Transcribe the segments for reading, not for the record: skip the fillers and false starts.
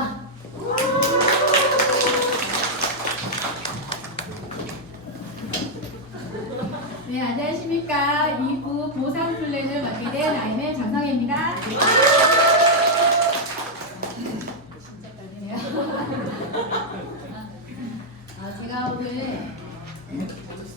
모십니다. 네, 안녕하십니까. 2부 보상 플랜을 맡게 된 아이맨 장성혜입니다. 진짜 떨리네요. 제가 오늘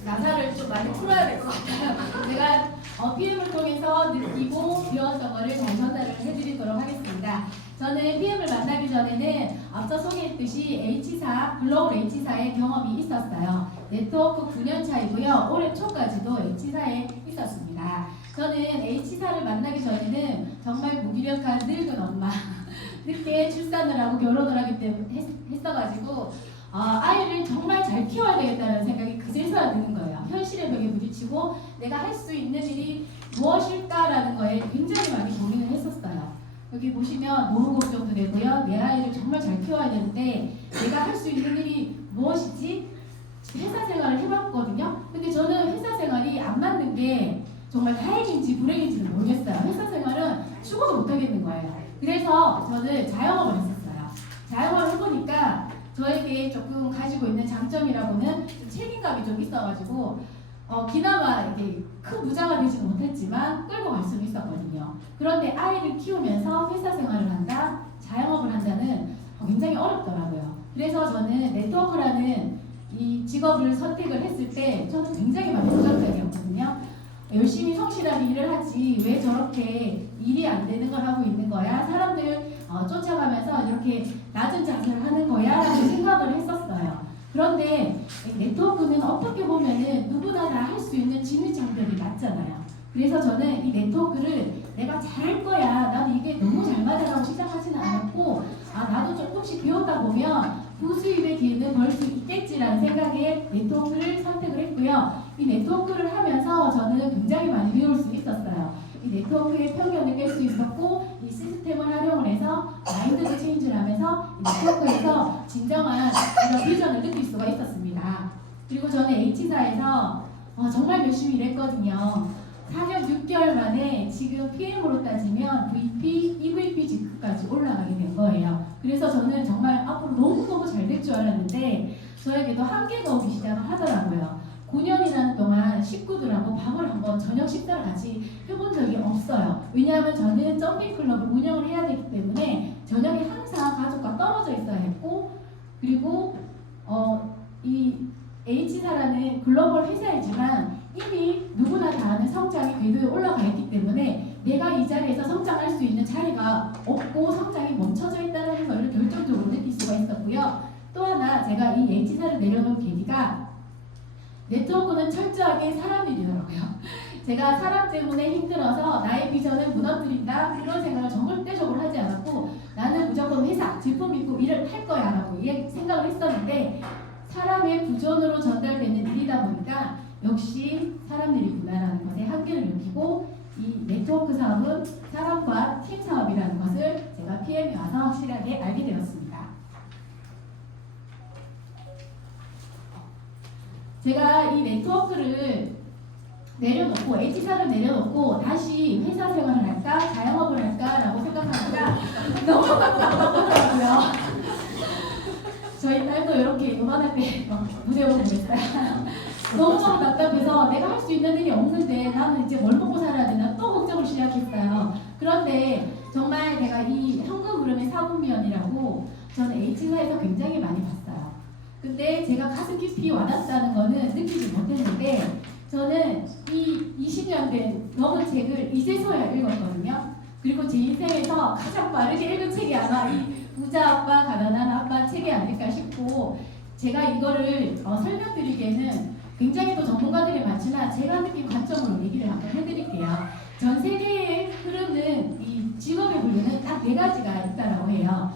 나사를 좀 많이 풀어야 될 것 같아요. 제가 PM을 통해서 느끼고 배웠던 거를 잘 전달을 해드리도록 하겠습니다. 저는 PM을 만나기 전에는 앞서 소개했듯이 H사, 글로벌 H사의 경험이 있었어요. 네트워크 9년 차이고요. 올해 초까지도 H사에 있었습니다. 저는 H사를 만나기 전에는 정말 무기력한 늙은 엄마, 늦게 출산을 하고 결혼을 하기 때문에 했어가지고 아이를 정말 잘 키워야 되겠다는 생각이 그제서야 드는 거예요. 현실의 벽에 부딪히고 내가 할 수 있는 일이 무엇일까라는 거에 굉장히 많이 고민을 했었어요. 여기 보시면 노후 걱정도 되고요. 내 아이를 정말 잘 키워야 되는데 내가 할 수 있는 일이 무엇이지? 회사 생활을 해봤거든요. 근데 저는 회사 생활이 안 맞는 게 정말 다행인지 불행인지는 모르겠어요. 회사 생활은 죽어도 못하겠는 거예요. 그래서 저는 자영업을 했었어요. 자영업을 해보니까 저에게 조금 가지고 있는 장점이라고는 책임감이 좀 있어가지고 기나마 이게 큰 부자가 되지는 못했지만 끌고 갈 수는 있었거든요. 그런데 아이를 키우면서 회사 생활을 한다, 자영업을 한다는 굉장히 어렵더라고요. 그래서 저는 네트워크라는 이 직업을 선택을 했을 때 저는 굉장히 많이 부정적이었거든요. 열심히 성실하게 일을 하지 왜 저렇게 일이 안 되는 걸 하고 있는 거야? 사람들 쫓아가면서 이렇게 낮은 자세를 하는 거야? 라는 생각을 했었어요. 그런데 네트워크는 어떻게 보면은 누구나 다 할 수 있는 진입장벽이 낮잖아요. 그래서 저는 이 네트워크를 내가 잘할 거야, 나도 이게 너무 잘 맞아라고 시작하지는 않았고 나도 조금씩 배우다 보면 부수입의 기회는 벌 수 있겠지라는 생각에 네트워크를 선택을 했고요. 이 네트워크를 하면서 저는 굉장히 많이 배울 수 있었어요. 이 네트워크의 편견을 깰 수 있었고 이 시스템을 활용을 해서 마인드도 체인지를 하면서 이 네트워크에서 진정한 이런 비전을 느낄 수가 있었습니다. 그리고 저는 H사에서 정말 열심히 일했거든요. 4년 6개월 만에 지금 PM으로 따지면 VP, EVP 직급까지 올라가게 된 거예요. 그래서 저는 정말 앞으로 너무너무 잘 될 줄 알았는데 저에게도 한계가 오기 시작을 하더라고요. 9년이라는 동안 식구들하고 밥을 한번 저녁 식사를 같이 해본 적이 없어요. 왜냐하면 저는 점핑 클럽을 운영을 해야 되기 때문에 저녁에 항상 가족과 떨어져 있어야 했고, 그리고 이 H사라는 글로벌 회사이지만 이미 누구나 다 아는 성장이 궤도에 올라가 있기 때문에 내가 이 자리에서 성장할 수 있는 자리가 없고 성장이 멈춰져 있다는 것을 결정적으로 느낄 수가 있었고요. 또 하나 제가 이 H사를 내려놓은 계기가 네트워크는 철저하게 사람 일이더라고요. 제가 사람 때문에 힘들어서 나의 비전을 무너뜨린다 그런 생각을 절대적으로 하지 않았고 나는 무조건 회사, 제품 믿고 일을 할 거야 라고 생각을 했었는데 사람의 부전으로 전달되는 일이다 보니까 역시 사람 일이구나라는 것에 한계를 느끼고 이 네트워크 사업은 사람과 팀 사업이라는 것을 제가 PM에 와서 확실하게 알게 되었습니다. 제가 이 네트워크를 내려놓고 H사를 내려놓고 다시 회사 생활을 할까 자영업을 할까 라고 생각하니까 너무 답답하더라고요. 저희 딸도 이렇게 요만할 때 무대 오고 그랬어요. 너무너무 답답해서 내가 할 수 있는 일이 없는데 나는 이제 뭘 먹고 살아야 되나 또 걱정을 시작했어요. 그런데 정말 제가 이 현금 흐름의 사분면이라고 저는 H사에서 굉장히 많이 봤어요. 근데 제가 가슴 깊이 와닿았다는 거는 느끼지 못했는데 저는 이 20년 된 넘은 책을 이제서야 읽었거든요. 그리고 제 인생에서 가장 빠르게 읽은 책이 아마 이 부자 아빠 가난한 아빠 책이 아닐까 싶고 제가 이거를 설명드리기에는 굉장히 또 전문가들이 많지만 제가 느낀 관점으로 얘기를 한번 해드릴게요. 전 세계에 흐르는 이 직업의 분류는 딱 4가지가 있다라고 해요.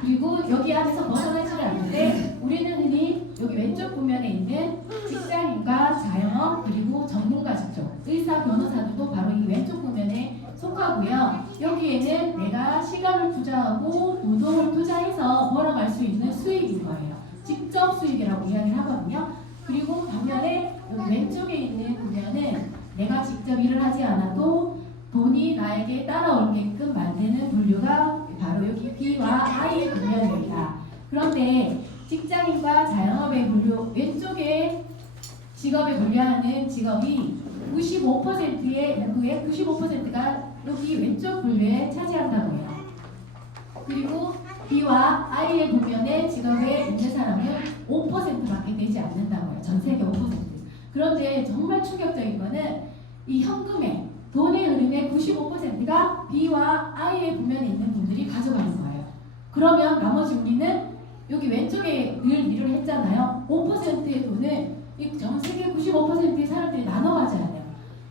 그리고 여기 안에서 벗어나지를 않는데 우리는 흔히 여기 왼쪽 부면에 있는 직장인과 자영업 그리고 전문가 직종 의사 변호사들도 바로 이 왼쪽 부면에 속하고요. 여기에는 내가 시간을 투자하고 노동을 투자해서 벌어갈 수 있는 수익인 거예요. 직접 수익이라고 이야기를 하거든요. 그리고 반면에 여기 왼쪽에 있는 부면은 내가 직접 일을 하지 않아도 돈이 나에게 따라오게끔 만드는 분류가 바로 여기 B와 I의 분면입니다. 그런데 직장인과 자영업의 분류, 왼쪽에 직업에 분류하는 직업이 95%가 여기 왼쪽 분류에 차지한다고 해요. 그리고 B와 I의 분면에 직업에 있는 사람은 5%밖에 되지 않는다고 해요. 전 세계 5%. 그런데 정말 충격적인 거는 이 현금의 돈의 흐름의 95%가 B와 I의 분면에 있는 분들이 가져가는 거예요. 그러면 나머지 우리는 여기 왼쪽에 늘 일을 했잖아요. 5%의 돈을 이 전 세계 95%의 사람들이 나눠 가져야 돼요.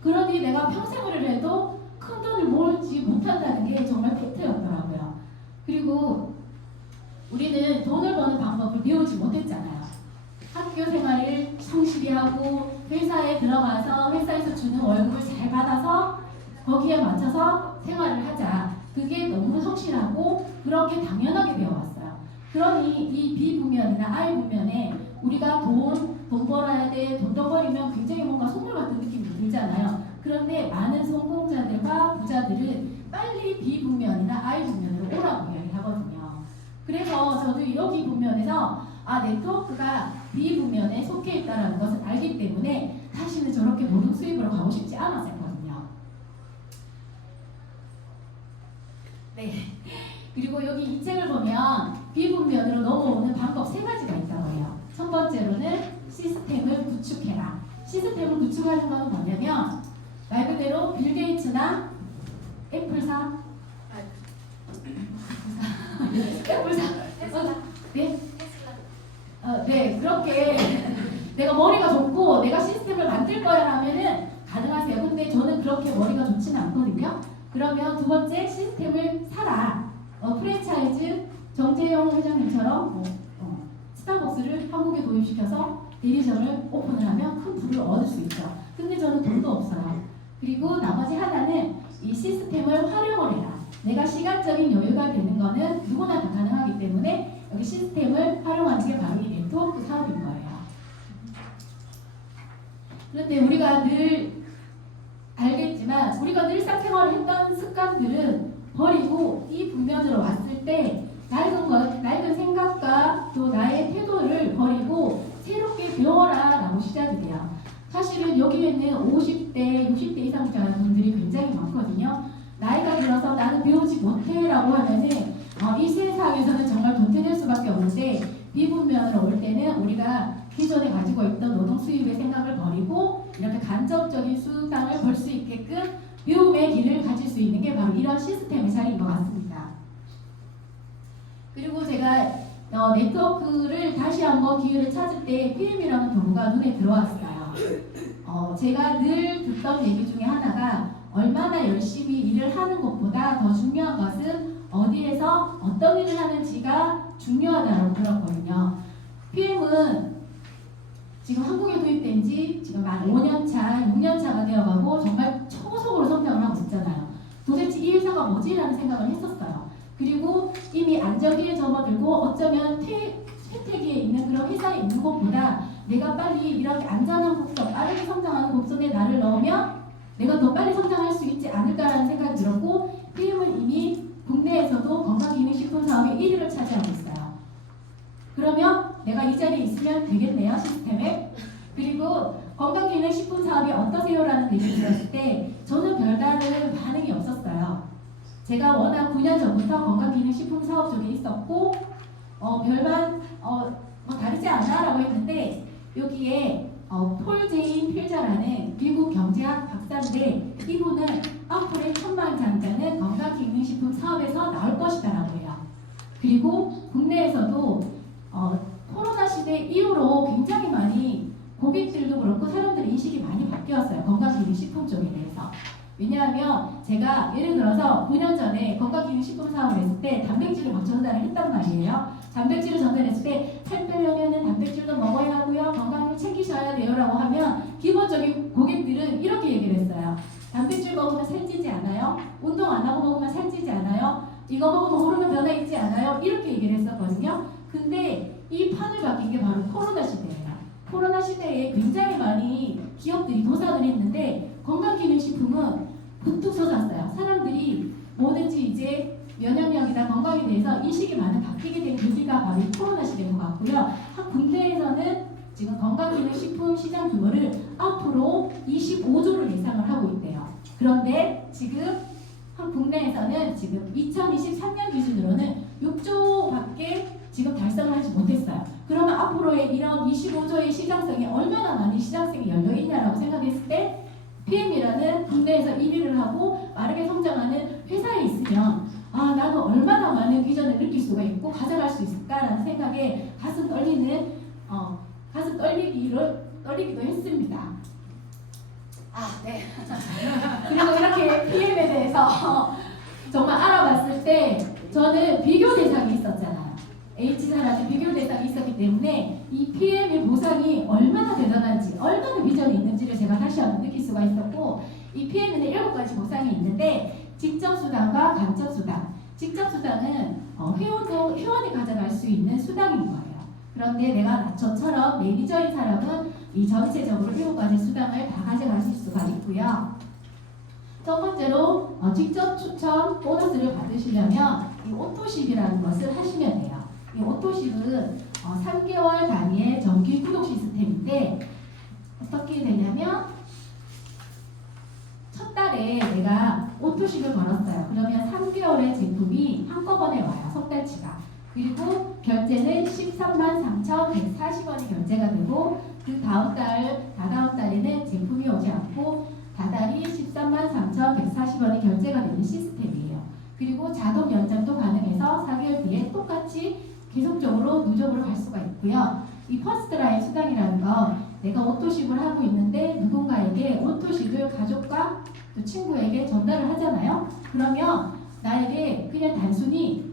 그러니 내가 평생을 해도 큰 돈을 모을지 못한다는 게 정말 팩트였더라고요. 그리고 우리는 돈을 버는 방법을 배우지 못했잖아요. 학교 생활을 성실히 하고 회사에 들어가서 회사에서 주는 월급을 잘 받아서 거기에 맞춰서 생활을 하자. 그게 너무 성실하고 그렇게 당연하게 배워왔어요. 그러니 이 B 분면이나 I 분면에 우리가 돈 벌어야 돼, 돈 더 벌이면 굉장히 뭔가 선물 같은 느낌이 들잖아요. 그런데 많은 성공자들과 부자들은 빨리 B 분면이나 I 분면으로 오라고 이야기하거든요. 그래서 저도 여기 분면에서 네트워크가 B 분면에 속해 있다는 것을 알기 때문에 다시는 저렇게 노동 수입으로 가고 싶지 않았었거든요. 네. 그리고 여기 이 책을 보면 B 분면으로 넘어오는 방법 3가지가 있다고 해요. 첫 번째로는 시스템을 구축해라. 시스템을 구축하는 건 뭐냐면 말 그대로 빌 게이츠나 애플사 네? 네, 그렇게 내가 머리가 좋고 내가 시스템을 만들 거야 하면은 가능하세요. 근데 저는 그렇게 머리가 좋지는 않거든요. 그러면 두 번째 시스템을 사라. 프랜차이즈 정재영 회장님처럼 스타벅스를 한국에 도입시켜서 대리점을 오픈을 하면 큰 부를 얻을 수 있죠. 근데 저는 돈도 없어요. 그리고 나머지 하나는 이 시스템을 활용을 해라. 내가 시간적인 여유가 되는 거는 누구나 다 가능하기 때문에 여기 시스템을 활용하는 게 바로 이 네트워크 사업인 거예요. 그런데 우리가 늘 알겠지만 우리가 늘상 생활을 했던 습관들은 버리고 이 분면으로 왔을 때 낡은 생각과 또 나의 태도를 버리고 새롭게 배워라 라고 시작이 돼요. 사실은 여기에는 50대, 60대 이상 분들이 굉장히 많거든요. 나이가 들어서 나는 배우지 못해 라고 하면은 이 세상에서는 정말 도태될 수밖에 없는데 비분면으로 올 때는 우리가 기존에 가지고 있던 노동 수입의 생각을 버리고 이렇게 간접적인 수당을 벌 수 있게끔 배움의 길을 가질 수 있는 게 바로 이런 시스템의 자리인 것 같습니다. 그리고 제가 네트워크를 다시 한번 기회를 찾을 때 PM이라는 도구가 눈에 들어왔어요. 제가 늘 듣던 얘기 중에 하나가 얼마나 열심히 일을 하는 것보다 더 중요한 것은 어디에서 어떤 일을 하는지가 중요하다고 들었거든요. PM은 지금 한국에 도입된 지 지금 만 5년 차, 6년 차가 되어가고 정말 초속으로 성장을 하고 있잖아요. 도대체 이 회사가 뭐지라는 생각을 했었어요. 그리고 이미 안정기에 접어들고 어쩌면 퇴퇴기에 있는 그런 회사에 있는 것보다 내가 빨리 이렇게 안전한 곡선, 빠르게 성장하는 곡선에 나를 넣으면 내가 더 빨리 성장할 수 있지 않을까라는 생각이 들었고 PM은 이미 국내에서도 건강기능식품 사업의 1위를 차지하고 있어요. 그러면 내가 이 자리에 있으면 되겠네요, 시스템에. 그리고 건강기능식품 사업이 어떠세요라는 얘기를 들었을 때 저는 별다른 반응이 없었어요. 제가 워낙 9년 전부터 건강기능식품 사업 쪽에 있었고 별반 뭐 다르지 않아 라고 했는데 여기에 폴 제인 필저라는 미국 경제학 박사인데 이분은 앞으로의 천만장자는 건강기능식품 사업에서 나올 것이다 라고 해요. 그리고 국내에서도 코로나 시대 이후로 굉장히 많이 고객들도 그렇고 사람들의 인식이 많이 바뀌었어요. 건강기능식품 쪽에 대해서. 왜냐하면 제가 예를 들어서 9년 전에 건강기능식품 사업을 했을 때 단백질을 막 전달을 했단 말이에요. 단백질을 전달했을 때 살 빼려면 단백질도 먹어야 하고요. 건강을 챙기셔야 돼요 라고 하면 기본적인 고객들은 이렇게 얘기를 했어요. 단백질 먹으면 살찌지 않아요? 운동 안 하고 먹으면 살찌지 않아요? 이거 먹으면 호르몬 변화 있지 않아요? 이렇게 얘기를 했었거든요. 근데 이 판을 바뀐 게 바로 코로나 시대예요. 코로나 시대에 굉장히 많이 기업들이 도산을 했는데 건강기능식품은 툭툭 솟았어요. 사람들이 뭐든지 이제 면역력이나 건강에 대해서 인식이 많이 바뀌게 된 계기가 바로 이 코로나 시대인 것 같고요. 한 국내에서는 지금 건강기능식품 시장 규모를 앞으로 25조를 예상을 하고 있대요. 그런데 지금 한 국내에서는 지금 2023년 기준으로는 6조밖에 지금 달성을 하지 못했어요. 그러면 앞으로의 이런 25조의 시장성이 얼마나 많은 시장성이 열려있냐라고 생각했을 때 PM이라는 국내에서 1위를 하고 빠르게 성장하는 회사에 있으면 아 나도 얼마나 많은 비전을 느낄 수가 있고 가져갈 수 있을까라는 생각에 가슴 떨리기도 했습니다. 네. 그리고 이렇게 PM에 대해서 정말 알아봤을 때 저는 비교 대상이 있었잖아요. H사랑의 비교 대상이 있었기 때문에 이 PM의 보상이 얼마나 대단한지, 얼마나 비전이 있는지를 제가 다시 한번 느낄 수가 있었고, 이 PM에는 7가지 보상이 있는데 직접수당과 간접수당. 직접수당은 회원이 가져갈 수 있는 수당인 거예요. 그런데 내가 저처럼 매니저인 사람은 이 전체적으로 7가지 수당을 다 가져가실 수가 있고요. 첫 번째로 직접 추천 보너스를 받으시려면 이 오토십이라는 것을 하시면 돼요. 이 오토십은 3개월 단위의 정기 구독 시스템인데 어떻게 되냐면 첫 달에 내가 오토십을 걸었어요. 그러면 3개월의 제품이 한꺼번에 와요. 석 달치가. 그리고 결제는 133,140원이 결제가 되고 그 다다음 달에는 제품이 오지 않고 다달이 133,140원이 결제가 되는 시스템이에요. 그리고 자동 연장도 가능해서 4개월 뒤에 똑같이 계속적으로 누적으로 갈 수가 있고요. 이 퍼스트라인 수당이라는 건 내가 오토십을 하고 있는데 누군가에게 오토십을 가족과 또 친구에게 전달을 하잖아요. 그러면 나에게 그냥 단순히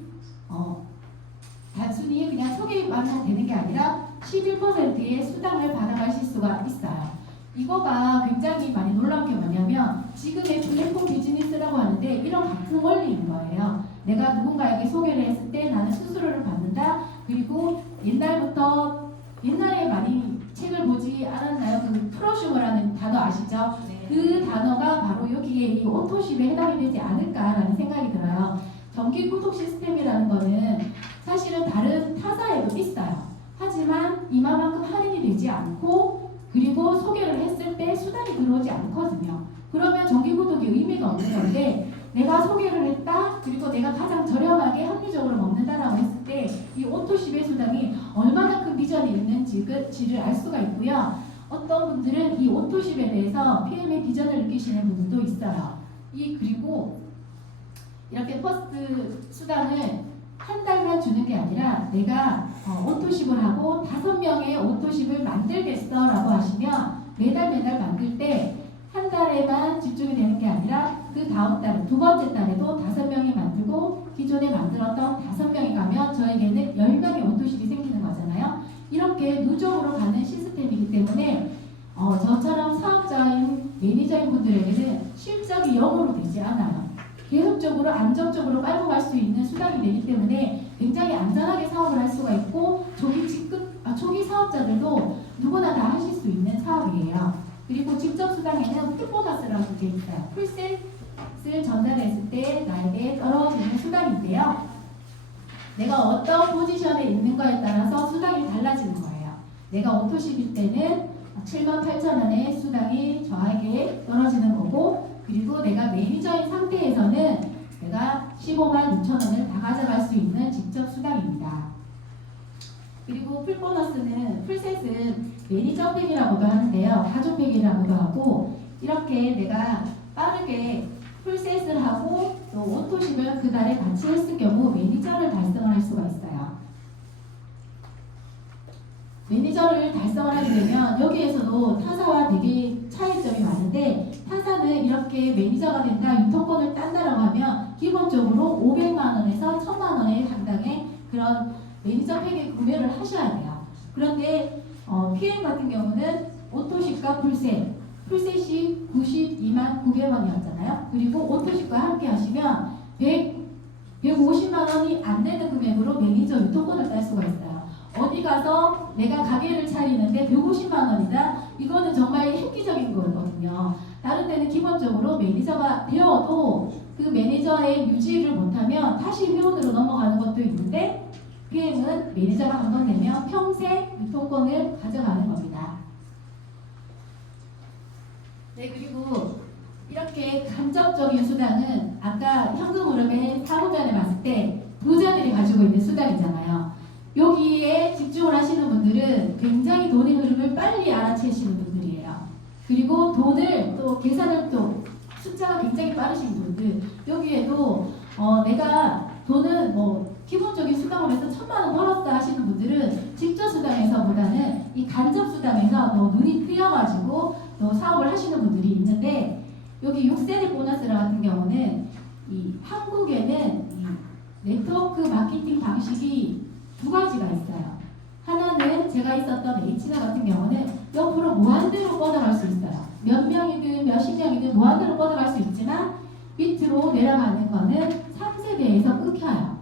그냥 소개만 되는 게 아니라 11%의 수당을 받아가실 수가 있어요. 이거가 굉장히 많이 놀라운 게 뭐냐면 지금의 플랫폼 비즈니스라고 하는데 이런 같은 원리인 거예요. 내가 누군가에게 소개를 했을 때 나는 수수료를 받는다. 그리고 옛날에 많이 책을 보지 않았나요? 그 프로슈머라는 단어 아시죠? 네. 그 단어가 바로 여기에 이 오토십에 해당이 되지 않을까라는 생각이 들어요. 정기 구독 시스템이라는 거는 사실은 다른 타사에도 있어요. 하지만 이만큼 할인이 되지 않고 그리고 소개를 했을 때 수당이 들어오지 않거든요. 그러면 정기 구독의 의미가 없는 건데 내가 소개를 했다 그리고 내가 가장 저렴하게 합리적으로 먹는다라고 했을 때 이 오토십의 수당이 얼마나 큰 비전이 있는지를 알 수가 있고요. 어떤 분들은 이 오토십에 대해서 PM의 비전을 느끼시는 분들도 있어요. 그리고 이렇게 퍼스트 수당을 한 달만 주는 게 아니라 내가 오토십을 하고 5명의 오토십을 만들겠어 라고 하시면 매달 만들 때 한 달에만 집중이 되는 게 아니라 그 다음 달, 두 번째 달에도 5명이 만들고 기존에 만들었던 5명이 가면 저에게는 10명의 오토십이 생기는 거잖아요. 이렇게 누적으로 가는 시스템이기 때문에 저처럼 사업자인 매니저인 분들에게는 실적이 0으로 되지 않아요. 계속적으로 안정적으로 깔고 갈 수 있는 수당이 되기 때문에 굉장히 안전하게 사업을 할 수가 있고 초기 사업자들도 누구나 다 하실 수 있는 사업이에요. 그리고 직접 수당에는 풀보너스라는 게 있어요. 풀셋을 전달했을 때 나에게 떨어지는 수당인데요. 내가 어떤 포지션에 있는 거에 따라서 수당이 달라지는 거예요. 내가 오토십일 때는 78,000원의 수당이 저에게 떨어지는 거고 그리고 내가 매니저인 상태에서는 내가 156,000원을 다 가져갈 수 있는 직접 수당입니다. 그리고 풀셋은 매니저 팩이라고도 하는데요. 가족 팩이라고도 하고 이렇게 내가 빠르게 풀셋을 하고 또 오토십을 그 달에 같이 했을 경우 매니저를 달성할 수가 있어요. 매니저를 달성을 하게 되면 여기에서도 타사와 되게 차이점이 많은데 타사는 이렇게 매니저가 된다, 유통권을 딴다라고 하면 기본적으로 500만 원에서 1000만 원의 상당의 그런 매니저 팩의 구매를 하셔야 돼요. 그런데 PM 같은 경우는 오토십과 풀셋이 92만 900원이었잖아요. 그리고 오토십과 함께 하시면 150만 원이 안 되는 금액으로 매니저 유통권을 딸 수가 있어요. 어디 가서 내가 가게를 차리는데 150만 원이다? 이거는 정말 획기적인 거거든요. 다른 데는 기본적으로 매니저가 되어도 그 매니저의 유지를 못하면 다시 회원으로 넘어가는 것도 있는데 PM은 매니저가 한 번 되면 평생 유통권을 가져가는 겁니다. 네, 그리고 이렇게 간접적인 수당은 아까 현금 흐름의 사후면에 봤을 때 부자들이 가지고 있는 수당이잖아요. 여기에 집중을 하시는 분들은 굉장히 돈의 흐름을 빨리 알아채시는 분들이에요. 그리고 돈을 또 계산을 또 숫자가 굉장히 빠르신 분들, 여기에도 내가 돈은 뭐 기본적인 수당으로 해서 1,000만 원 벌었다 하시는 분들은 직접 수당에서보다는 이 간접 수당에서 더 눈이 트여가지고 더 사업을 하시는 분들이 있는데, 여기 6세대 보너스 같은 경우는 이 한국에는 이 네트워크 마케팅 방식이 두 가지가 있어요. 하나는 제가 있었던 H사 같은 경우는 옆으로 무한대로 뻗어갈 수 있어요. 몇 명이든 몇십 명이든 무한대로 뻗어갈 수 있지만 밑으로 내려가는 거는 3세대에서 끊겨요.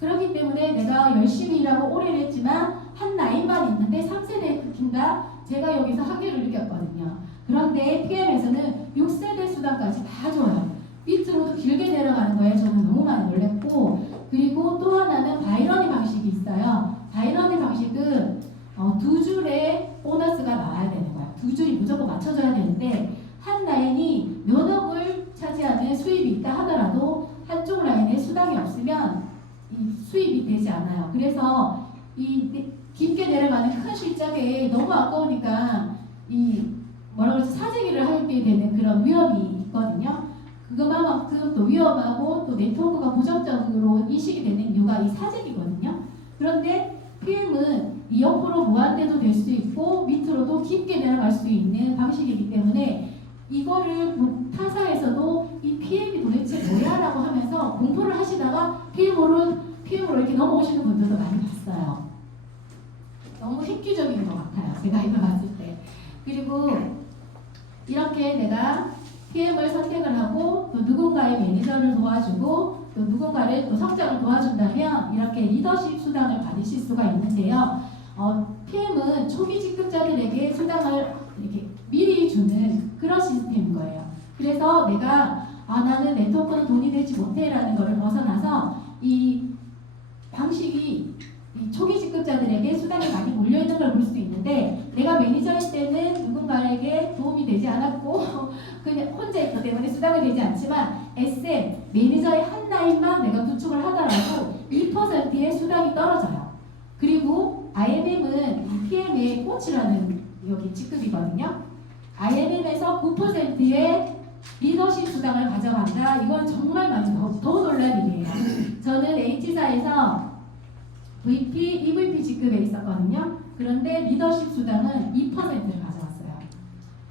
그렇기 때문에 내가 열심히 일하고 오래 했지만 한 라인만 있는데 3세대에 끊긴다? 제가 여기서 한계를 느꼈거든요. 그런데 PM에서는 6세대 수당까지 다 줘요. 밑으로도 길게 내려가는 거에 저는 너무 많이 놀랐고, 그리고 또 하나는 바이러니 방식이 있어요. 바이러니 방식은 두 줄의 보너스가 나와야 되는 거예요. 두 줄이 무조건 맞춰져야 되는데 한 라인이 몇 억을 차지하는 수입이 있다 하더라도 한쪽 라인에 수당이 없으면 이 수입이 되지 않아요. 그래서 이 깊게 내려가는 큰 실적에 너무 아까우니까 이 뭐라 그러지, 사재기를 하게 되는 그런 위험이 있거든요. 그것만큼 또 위험하고 또 네트워크가 부정적으로 인식이 되는 이유가 이 사재기거든요. 그런데 PM은 이 옆으로 무한대도 될 수 있고 밑으로도 깊게 내려갈 수 있는 방식이기 때문에 이거를 타사에서도 이 PM이 도대체 뭐야? 라고 하면서 공부를 하시다가 PM으로 이렇게 넘어오시는 분들도 많이 봤어요. 너무 획기적인 것 같아요. 제가 이거 봤을 때. 그리고 이렇게 내가 PM을 선택을 하고 또 누군가의 매니저를 도와주고 또 누군가를 또 성장을 도와준다면 이렇게 리더십 수당을 받으실 수가 있는데요. PM은 초기 직급자들에게 수당을 이렇게 미리 주는 그런 시스템인 거예요. 그래서 내가 나는 네트워크는 돈이 되지 못해라는 것을 벗어나서 이 방식이 이 초기 직급자들에게 수당이 많이 몰려있는 걸 볼 수 있는데, 내가 매니저일 때는 누군가에게 도움이 되지 않았고 그냥 혼자 있기 때문에 수당이 되지 않지만 SM, 매니저의 한 라인만 내가 구축을 하더라도 2%의 수당이 떨어져요. 그리고 IMM은 이 PM의 꽃이라는 여기 직급이거든요. IMM에서 9%의 리더십 수당을 가져간다. 이건 정말 많이 더 놀랄 일이에요. 저는 H사에서 VP, EVP 직급에 있었거든요. 그런데 리더십 수당은 2%를 가져왔어요.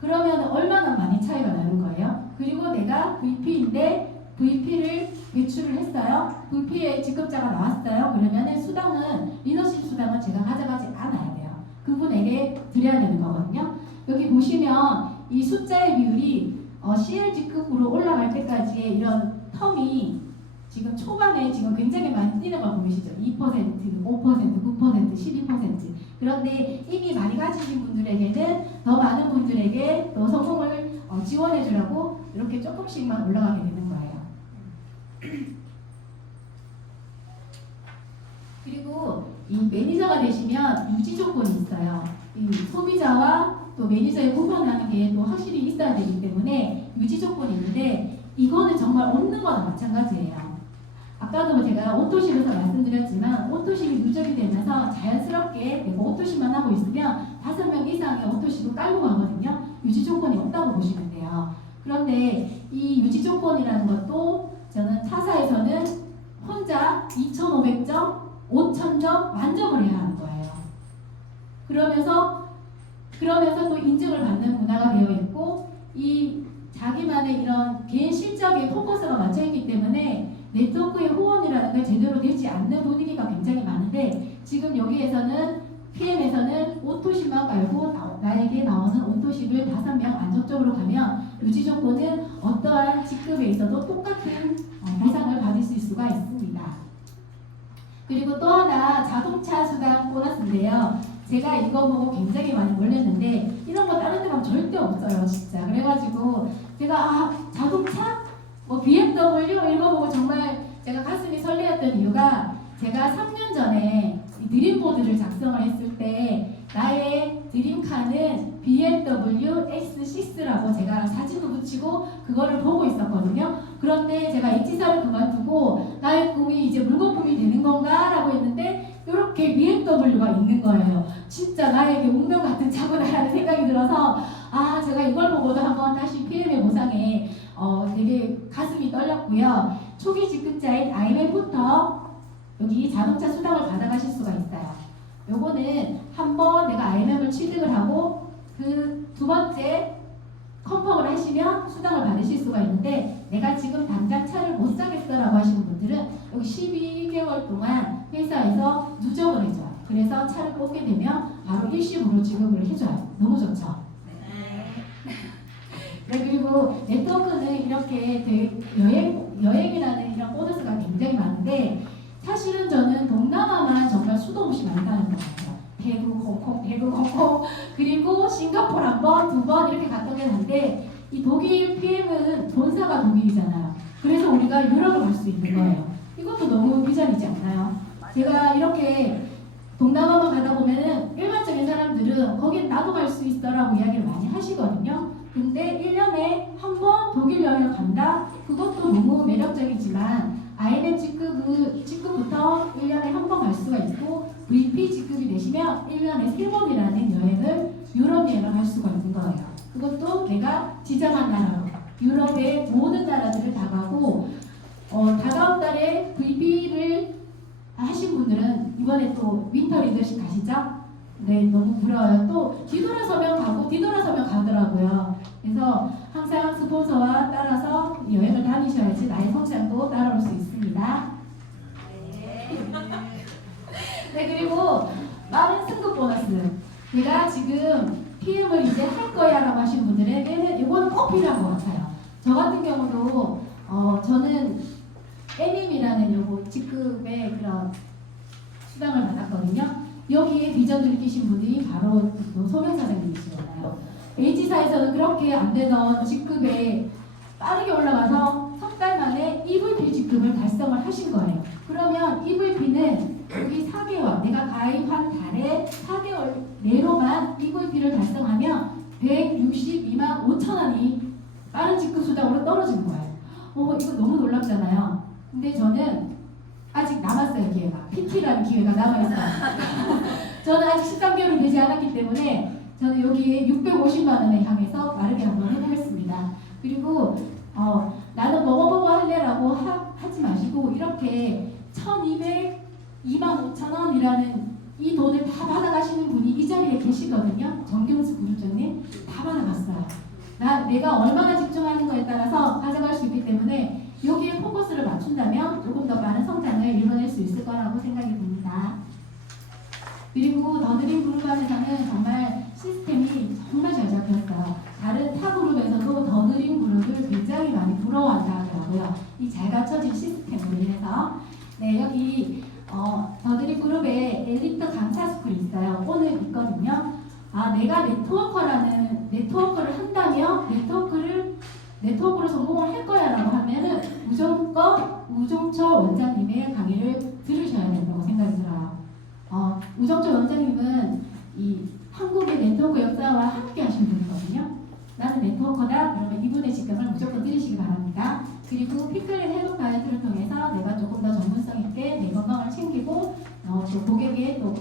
그러면 얼마나 많이 차이가 나는 거예요? 그리고 내가 VP인데 VP를 배출을 했어요. VP의 직급자가 나왔어요. 그러면 수당은, 리더십 수당은 제가 가져가지 않아야 돼요. 그분에게 드려야 되는 거거든요. 여기 보시면 이 숫자의 비율이 CL 직급으로 올라갈 때까지의 이런 텀이 지금 초반에 지금 굉장히 많이 뛰는 걸 보이시죠? 2%, 5%, 9%, 12%. 그런데 이미 많이 가지신 분들에게는 더 많은 분들에게 또 성공을 지원해 주라고 이렇게 조금씩만 올라가게 되는 거예요. 그리고 이 매니저가 되시면 유지 조건이 있어요. 이 소비자와 또 매니저의 구분하는 게 또 확실히 있어야 되기 때문에 유지 조건이 있는데, 이거는 정말 얻는 거나 마찬가지예요. 아까도 제가 오토십에서 말씀드렸지만 오토십이 누적이 되면서 자연스럽게 내가 오토십만 하고 있으면 5명 이상의 오토십을 깔고 가거든요. 유지 조건이 없다고 보시면 돼요. 그런데 이 유지 조건이라는 것도 저는 타사에서는 혼자 2,500점, 5,000점 만점을 해야 하는 거예요. 그러면서 또 인증을 받는 문화가 되어 있고, 이 자기만의 이런 개인 실적에 포커스가 맞춰 있기 때문에 네트워크의 호언이라는 게 제대로 되지 않는 분위기가 굉장히 많은데, 지금 여기에서는 PM에서는 오토십만 깔고 나에게 나오는 오토십을 5명 안정적으로 가면 유지 조건은 어떠한 직급에 있어도 똑같은 보상을 받으실 수가 있습니다. 그리고 또 하나 자동차 수당 보너스인데요. 제가 이거 보고 굉장히 많이 놀랐는데 이런 거 다른 데 가면 절대 없어요, 진짜. 그래가지고 제가 자동차? BMW 이거 보고 정말 제가 가슴이 설레었던 이유가 제가 3년 전에 이 드림보드를 작성을 했을 때 나의 드림카는 BMW X6라고 제가 사진도 붙이고 그거를 보고 있었거든요. 그런데 제가 H사를 그만두고 나의 꿈이 이제 물거품이 되는 건가? 라고 했는데 이렇게 BMW가 있는 거예요. 진짜 나에게 운명 같은 차구나라는 생각이 들어서 아 제가 이걸 보고도 한번 다시 PM의 보상에 되게 가슴이 떨렸고요. 초기 직급자인 IMF부터 여기 자동차 수당을 받아가실 수가 있어요. 요거는 한번 내가 IMF을 취득을 하고 그 두 번째 컨펌을 하시면 수당을 받으실 수가 있는데 내가 지금 당장 차를 못 사겠어라고 하시는 분들은 여기 12개월 동안 회사에서 누적을 해줘요. 그래서 차를 뽑게 되면 바로 일시불로 지급을 해줘요. 너무 좋죠? 네, 그리고 네트워크는 이렇게 되게 여행이라는 이런 보너스가 굉장히 많은데 사실은 저는 동남아만 정말 수도 없이 많이 가는 것 같아요. 대구, 홍콩, 그리고 싱가포르 한 번, 두 번 이렇게 갔던 게 한데 이 독일 PM은 본사가 독일이잖아요. 그래서 우리가 유럽을 갈 수 있는 거예요. 이것도 너무 비전이지 않나요? 제가 이렇게 동남아만 가다 보면은 일반적인 사람들은 거긴 나도 갈 수 있어라고 이야기를 많이 하시거든요. 근데 1년에 한 번 독일 여행을 간다? 그것도 너무 매력적이지만 IMF 직급부터 1년에 한 번 갈 수가 있고 VP 직급이 되시면 1년에 3번이라는 여행을 유럽 여행을 갈 수가 있는 거예요. 그것도 내가 지정한 나라로 유럽의 모든 나라들을 다 가고 다다음 달에 VP를 하신 분들은 이번에 또 윈터 리더십 가시죠? 네, 너무 부러워요. 또 뒤돌아서면 가고 뒤돌아서면 가더라고요. 그래서 항상 스폰서와 따라서 여행을 다니셔야지 나의 성장도 따라올 수 있습니다. 네, 그리고 빠른 승급 보너스. 내가 지금 PM을 이제 할 거야 라고 하시는 분들에게는 이거는 꼭 필요한 것 같아요. 저 같은 경우도 저는 NM이라는 요거 직급의 그런 수당을 받았거든요. 여기에 비전을 느끼신 분이 바로 소명 사장님이시잖아요. H사에서는 그렇게 안 되던 직급에 빠르게 올라가서 석 달 만에 EVP 직급을 달성을 하신 거예요. 그러면 EVP는 여기 4개월, 내가 가입한 달에 4개월 내로만 EVP를 달성하면 162만 5천 원이 빠른 직급 수당으로 떨어지는 거예요. 이거 너무 놀랍잖아요. 근데 저는 아직 남았어요, 기회가. PT라는 기회가 남아있어요. 저는 아직 13개월이 되지 않았기 때문에 저는 여기에 650만 원을 향해서 빠르게 한번 해보겠습니다. 그리고 나는 뭐뭐 할래라고 하지 마시고 이렇게 1,202만 5천 원이라는 이 돈을 다 받아가시는 분이 이 자리에 계시거든요. 정경수 부주장님 다 받아갔어요. 내가 얼마나 집중하는 거에 따라서 가져갈 수 있기 때문에 여기에 포커스를 맞춘다면 조금 더 많은 성장을 이뤄낼 수 있을 거라고 생각이 듭니다. 그리고 더드림 그룹 안에서는 정말 시스템이 정말 잘 잡혔어요. 다른 타 그룹에서도 더드림 그룹을 굉장히 많이 부러워한다 하더라고요. 이 잘 갖춰진 시스템으로 인해서. 네, 여기 더드림 그룹에 엘리트 강사 스쿨이 있어요. 오늘 있거든요. 내가 네트워커를 한다면 네트워크로 성공을 할 거야 라고 하면은 무조건 우종철 원장님의 강의를 들으셔야 된다고 생각이 들어요. 우종철 원장님은 이 한국의 네트워크 역사와 함께 하신 분이거든요. 나는 네트워커다. 그러면 이분의 직감을 무조건 들으시기 바랍니다. 그리고 피클린 회복 다이어트를 통해서 내가 조금 더 전문성 있게 내 건강을 챙기고 또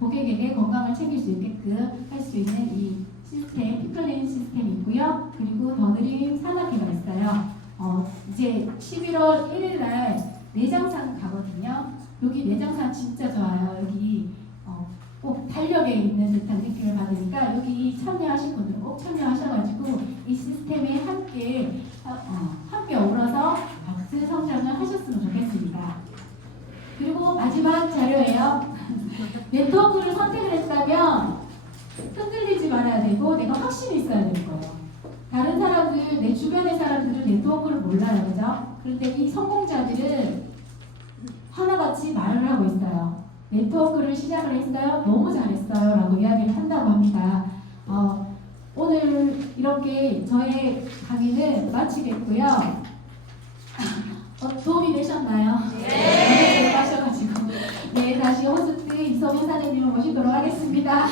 고객에게 건강을 챙길 수 있게끔 할 수 있는 이 시스템, 피클린 시스템이 있고요. 그리고 더드림 산업회가 있어요. 이제 11월 1일 날 내장산 가거든요. 여기 내장산 진짜 좋아요. 여기 꼭 달력에 있는 듯한 느낌을 받으니까 여기 참여하신 분들은 꼭 참여하셔가지고 이 시스템에 함께 어우러서 박스 성장을 하셨으면 좋겠습니다. 그리고 마지막 자료예요. 네트워크를 선택을 했다면 흔들리지 말아야 되고 내가 확신이 있어야 될 거예요. 다른 사람들, 내 주변의 사람들은 네트워크를 몰라요. 그죠? 그런데 이 성공자들은 하나같이 말을 하고 있어요. 네트워크를 시작을 했어요. 너무 잘했어요. 라고 이야기를 한다고 합니다. 오늘 이렇게 저의 강의는 마치겠고요. 도움이 되셨나요? 네. 하셔가지고. 네, 다시 호스트 이성윤 사장님을 모시도록 하겠습니다.